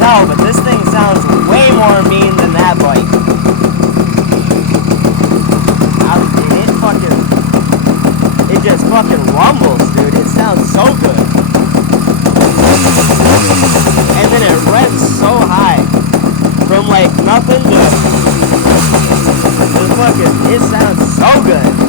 tell, but this thing sounds way more mean than that bike. It just fucking rumbles, dude. It sounds so good. And then it revs so high. From like nothing to fucking, it sounds so good.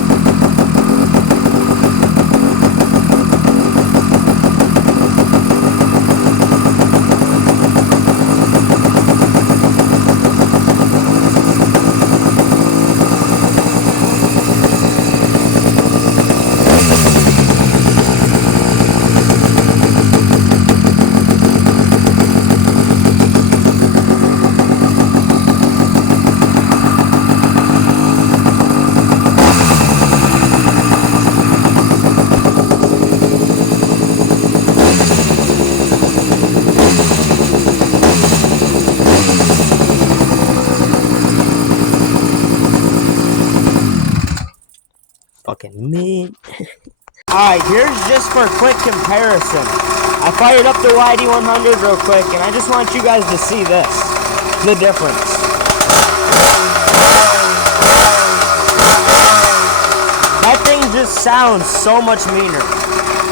Fucking mean. Alright, here's just for quick comparison. I fired up the yd100 real quick, and I just want you guys to see this. The difference. That thing just sounds so much meaner.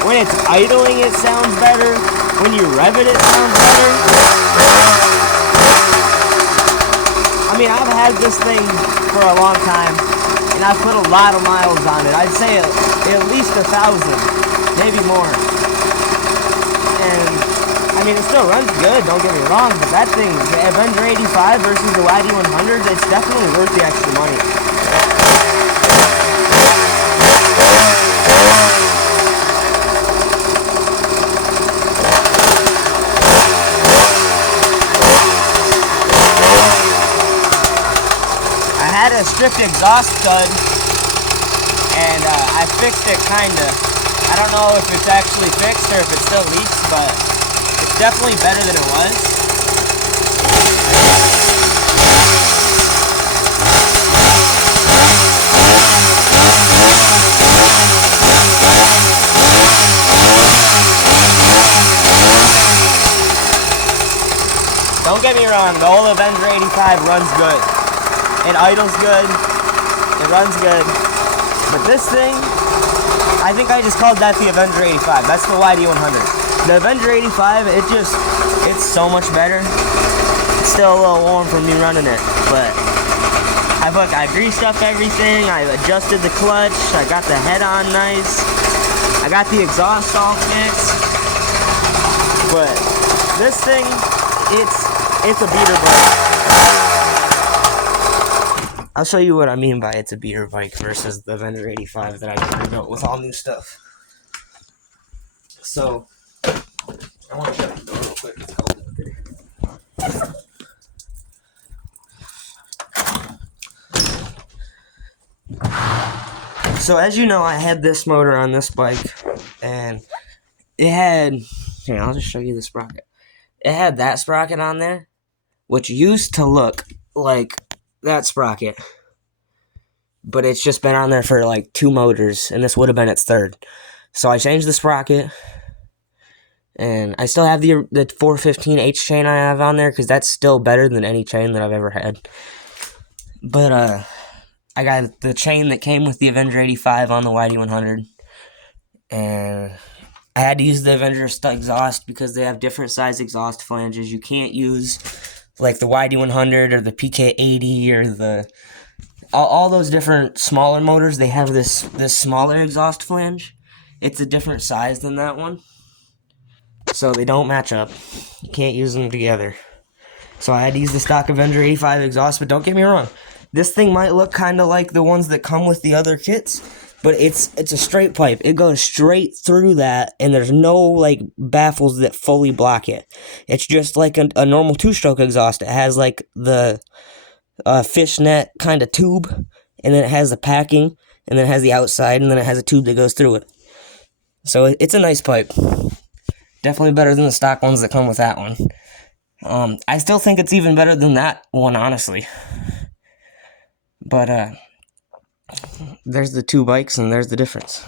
When it's idling, it sounds better. When you rev it, it sounds better. I mean, I've had this thing for a long time. And I've put a lot of miles on it. I'd say at least 1,000, maybe more. And I mean, it still runs good, don't get me wrong, but that thing, the Avenger 85 versus the yd100, it's definitely worth the extra money. I had a stripped exhaust stud, and I fixed it kinda. I don't know if it's actually fixed or if it still leaks, but it's definitely better than it was. Don't get me wrong, the old Avenger 85 runs good. It idles good, it runs good, but this thing, I think I just called that the Avenger 85. That's the yd100. The Avenger 85, it's so much better. It's still a little warm from me running it, but I greased up everything, I adjusted the clutch, I got the head on nice, I got the exhaust all fixed, but this thing, it's a beater bike. I'll show you what I mean by it's a beater bike versus the Avenger 85 that I rebuilt with all new stuff. So, I want to shut the door real quick. It's cold out there. So, as you know, I had this motor on this bike, and it had, here, I'll just show you the sprocket. It had that sprocket on there, which used to look like that sprocket, but it's just been on there for like 2 motors, and this would have been its 3rd. So I changed the sprocket, and I still have the 415H chain I have on there because that's still better than any chain that I've ever had. But I got the chain that came with the Avenger 85 on the yd100, and I had to use the Avenger exhaust because they have different size exhaust flanges. You can't use like the yd100 or the PK80 or the all those different smaller motors. They have this smaller exhaust flange. It's a different size than that one, so they don't match up. You can't use them together. So I had to use the stock Avenger 85 exhaust. But don't get me wrong, this thing might look kind of like the ones that come with the other kits, but it's a straight pipe. It goes straight through that, and there's no like baffles that fully block it. It's just like a normal 2-stroke exhaust. It has like the fishnet kind of tube, and then it has the packing, and then it has the outside, and then it has a tube that goes through it. So it's a nice pipe. Definitely better than the stock ones that come with that one. I still think it's even better than that one, honestly. But there's the 2 bikes, and there's the difference.